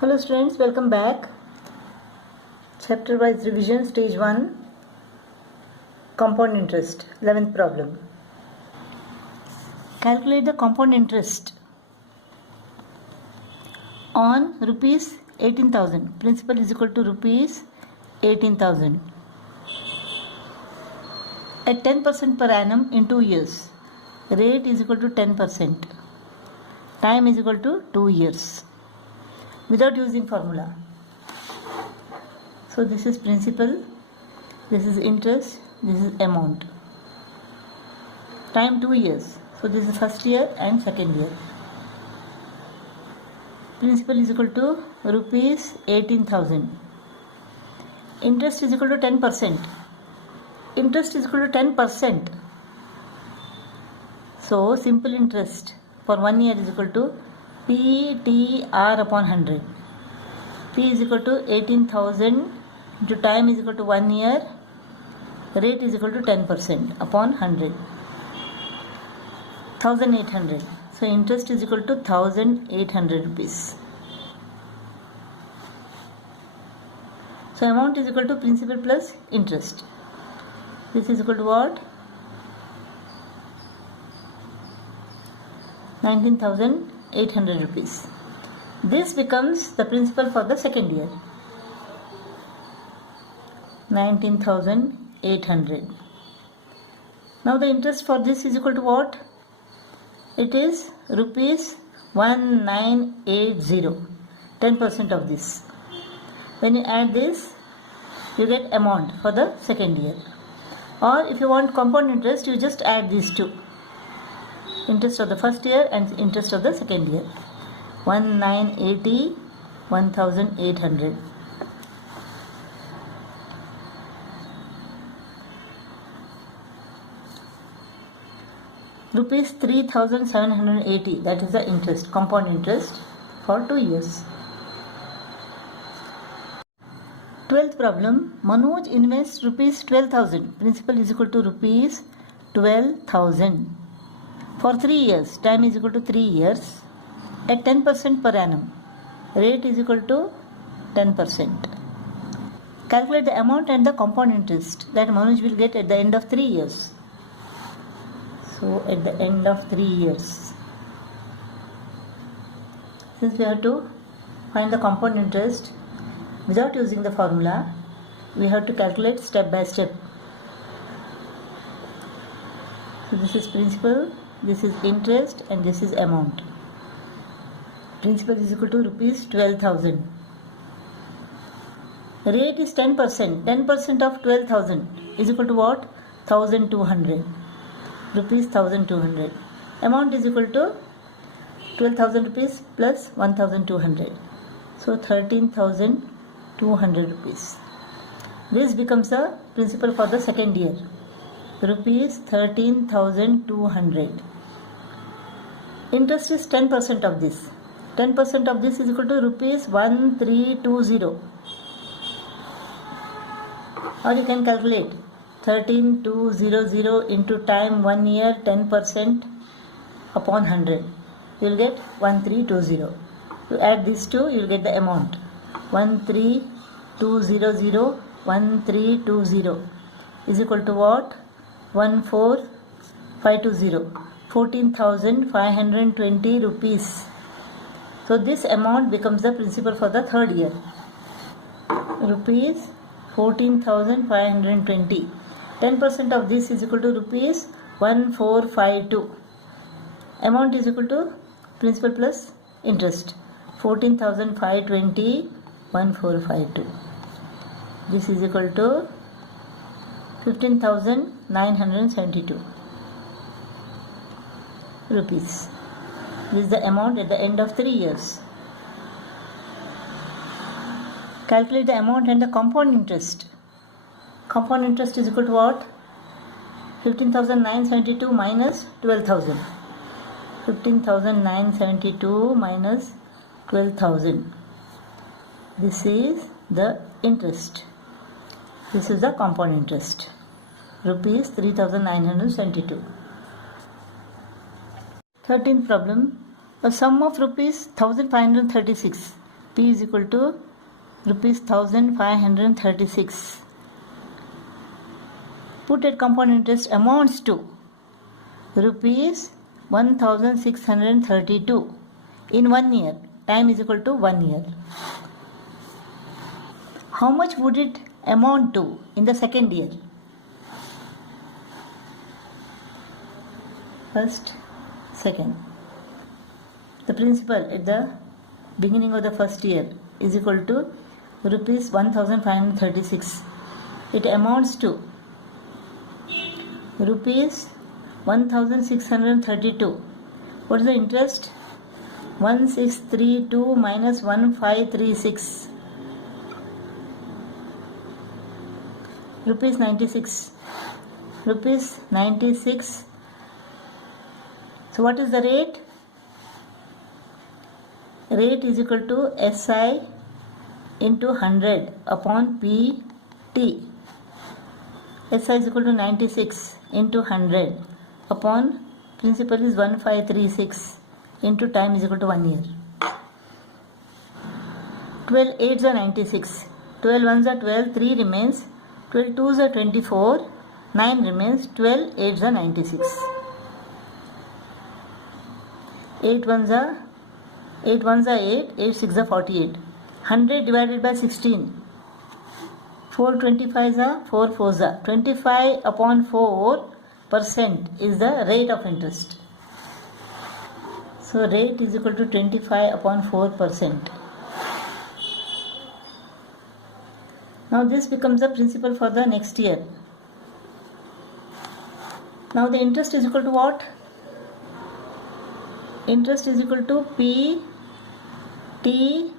Hello students, welcome back. Chapter wise revision, stage 1, compound interest, 11th problem. Calculate the compound interest on rupees 18,000. Principal is equal to rupees 18,000 at 10% per annum in 2 years. Rate is equal to 10%. Time is equal to 2 years. Without using formula. So this is principal, this is interest, this is amount. Time 2 years. So this is first year and second year. Principal is equal to rupees 18,000. Interest is equal to 10%. Interest is equal to 10%. So simple interest for 1 year is equal to PTR upon 100. P is equal to 18,000 into time is equal to 1 year. Rate is equal to 10% upon 100. 1800. So interest is equal to 1800 rupees. So amount is equal to principal plus interest. This is equal to what? 19,800 rupees. This becomes the principal for the second year. 19,800. Now the interest for this is equal to what? It is rupees 1980. 10% of this. When you add this, you get amount for the second year. Or if you want compound interest, you just add these two. Interest of the first year and interest of the second year. 1980, 1800. Rupees 3,780, that is the interest, compound interest for 2 years. 12th problem, Manoj invests rupees 12,000. Principal is equal to rupees 12,000. For 3 years, time is equal to 3 years at 10% per annum. Rate is equal to 10%. Calculate the amount and the compound interest that Manoj will get at the end of 3 years. So at the end of 3 years. Since we have to find the compound interest without using the formula, we have to calculate step by step. So this is principal. This is interest and this is amount. Principal is equal to rupees 12,000. Rate is 10%. 10% of 12,000 is equal to what? 1,200. Rupees 1,200. Amount is equal to 12,000 rupees plus 1,200. So 13,200 rupees. This becomes the principal for the second year. Rupees 13,200. Interest is 10% of this. 10% of this is equal to rupees 1320. Or you can calculate 13,200 into time 1 year 10% upon 100. You will get 1320. You add these two, you will get the amount. 13,200, 1320 is equal to what? 14,520. 14,520 rupees. So this amount becomes the principal for the third year. Rupees 14,520. 10% of this is equal to rupees 1452. Amount is equal to principal plus interest. 14,520, 1452. This is equal to 15,972 rupees. This is the amount at the end of 3 years. Calculate the amount and the compound interest. Compound interest is equal to what? 15,972 minus 12,000. 15,972 minus 12,000. This is the interest. This is the compound interest. Rupees 3,972. 13th problem. A sum of rupees 1,536 P is equal to rupees 1536. Put at compound interest amounts to rupees 1632 in 1 year. Time is equal to 1 year. How much would it amount to in the second year? First, second. The principal at the beginning of the first year is equal to rupees 1536. It amounts to rupees 1632. What is the interest? 1632 minus 1536. Rupees 96. Rupees 96. So what is the rate? Rate is equal to SI into 100 upon PT. SI is equal to 96 into 100 upon principal is 1536 into time is equal to 1 year. 12 8s are 96. 12 1s are 12, 3 remains. 12 2s are 24, 9 remains. 12 8s are 96. 8 1s are 8, 8 6 are 48. 100 divided by 16. 4 25s are 4 4s are 25 upon 4% is the rate of interest. So rate is equal to 25 upon 4%. Now this becomes the principal for the next year. Now the interest is equal to what? Interest is equal to P T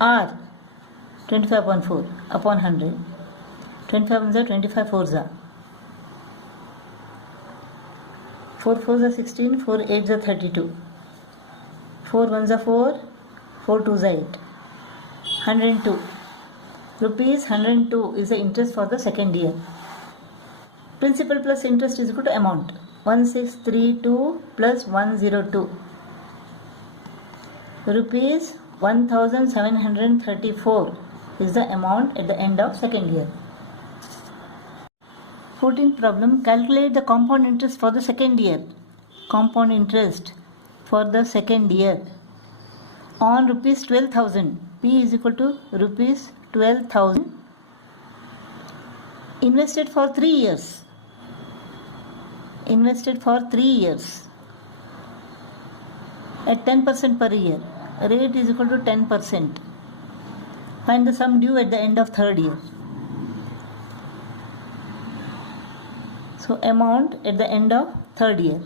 R 25 upon 4 upon 100. 25 ones are 25 4s are 4 4s are 16, 4 8s are 32. 4 1s are 4, 4 2s are 8. 102. Rupees 102 is the interest for the second year. Principal plus interest is equal to amount. 1632 plus 102. Rupees 1734 is the amount at the end of second year. 14th problem. Calculate the compound interest for the second year. Compound interest for the second year on rupees 12,000. P is equal to rupees 12,000 invested for 3 years. Invested for 3 years at 10% per year. Rate is equal to 10%. Find the sum due at the end of third year. So amount at the end of third year.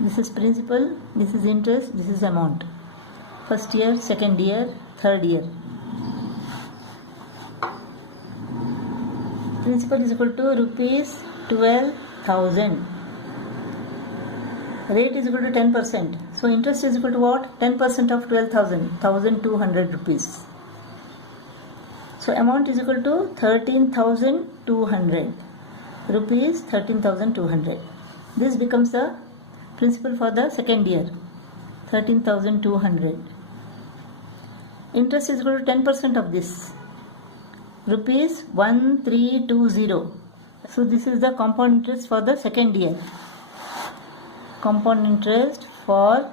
This is principal, this is interest, this is amount. First year, second year, third year. Principal is equal to rupees 12,000. Rate is equal to 10%. So interest is equal to what? 10% of 12,000, 1,200 rupees. So amount is equal to 13,200 rupees, 13,200. This becomes the principal for the second year, 13,200. Interest is equal to 10% of this, rupees 1320. So this is the compound interest for the second year. Compound interest for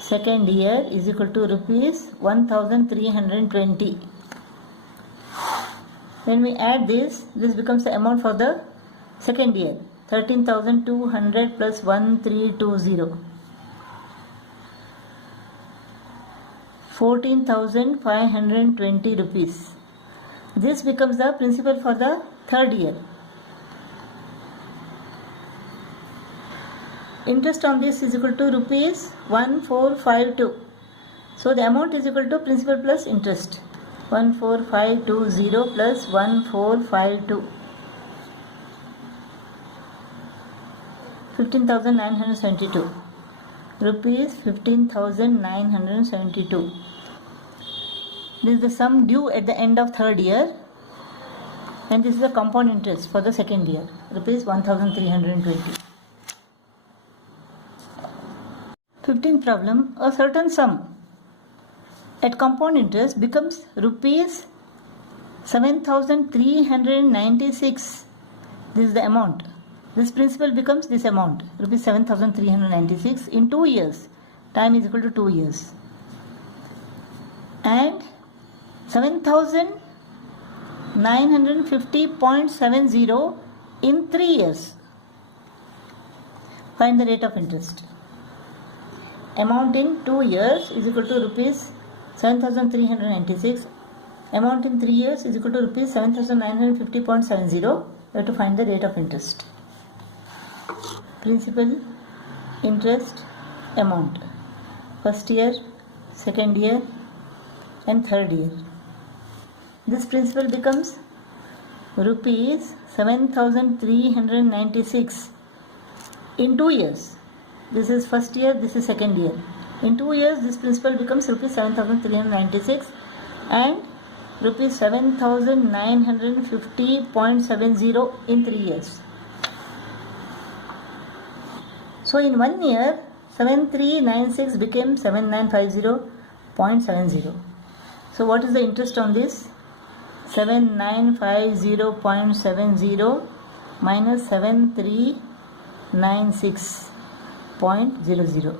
second year is equal to rupees 1,320. When we add this becomes the amount for the second year, 13,200 plus 1320. 14,520 rupees. This becomes the principal for the third year. Interest on this is equal to rupees 1452. So the amount is equal to principal plus interest. 14520 plus 1452. 15,972 rupees. 15,972. This is the sum due at the end of third year, and this is the compound interest for the second year, rupees 1,320. 15th problem. A certain sum at compound interest becomes rupees 7,396. This is the amount. This principal becomes this amount, rupees 7,396 in 2 years. Time is equal to 2 years. And 7,950.70 in 3 years. Find the rate of interest. Amount in 2 years is equal to rupees 7,396. Amount in 3 years is equal to rupees 7,950.70. You have to find the rate of interest. Principal, interest, amount. First year, second year, and third year. This principal becomes rupees 7,396 in 2 years. This is first year, this is second year. In 2 years, this principal becomes rupees 7,396 and rupees 7,950.70 in 3 years. So in 1 year, 7,396 became 7,950.70. So what is the interest on this? 7,950.70 minus 7,396.00.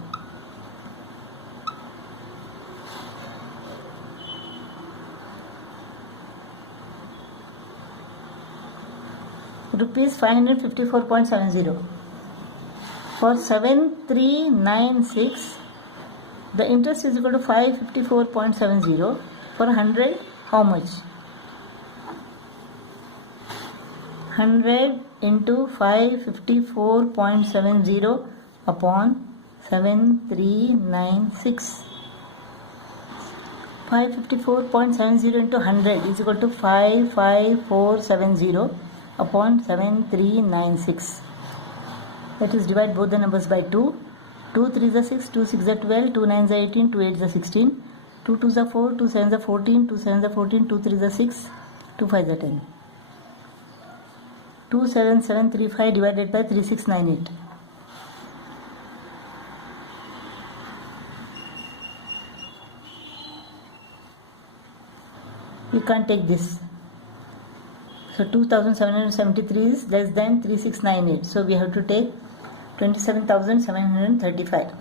Rupees 554.70. For 7,396, the interest is equal to 554.70. For 100, how much? 100 into 554.70 upon 7,396. 554.70 into 100 is equal to 55470 upon 7,396. That is, divide both the numbers by 2. 2 3s are 6, 2 6s are 12, 2 9s are 18, 2 8s are 16, 2 2s are 4, 2 7s are 14, 2 7s are 14, 2 3s are 6, 2 5s are 10. 27735 divided by 3698. You can't take this. So 2773 is less than 3698. So we have to take 27,735.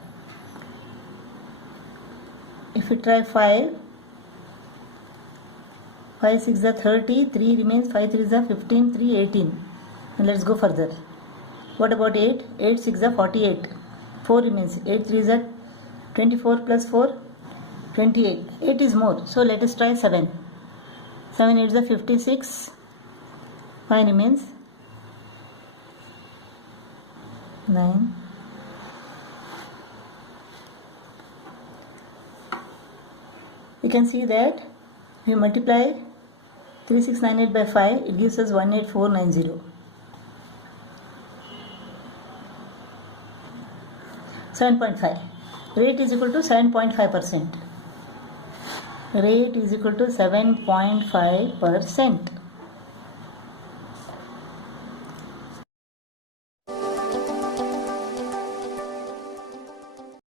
If we try 5, 5 6 are 30, 3 remains, 5 3 are 15, 3 18. And let's go further. What about 8? 8 6 are 48. 4 remains, 8 3 are 24 plus 4, 28. 8 is more. So let us try 7. 7 8 are 56. 5 remains, 9. You can see that if we multiply 3698 by 5, it gives us 18490. 7.5. Rate is equal to 7.5%. Rate is equal to 7.5%.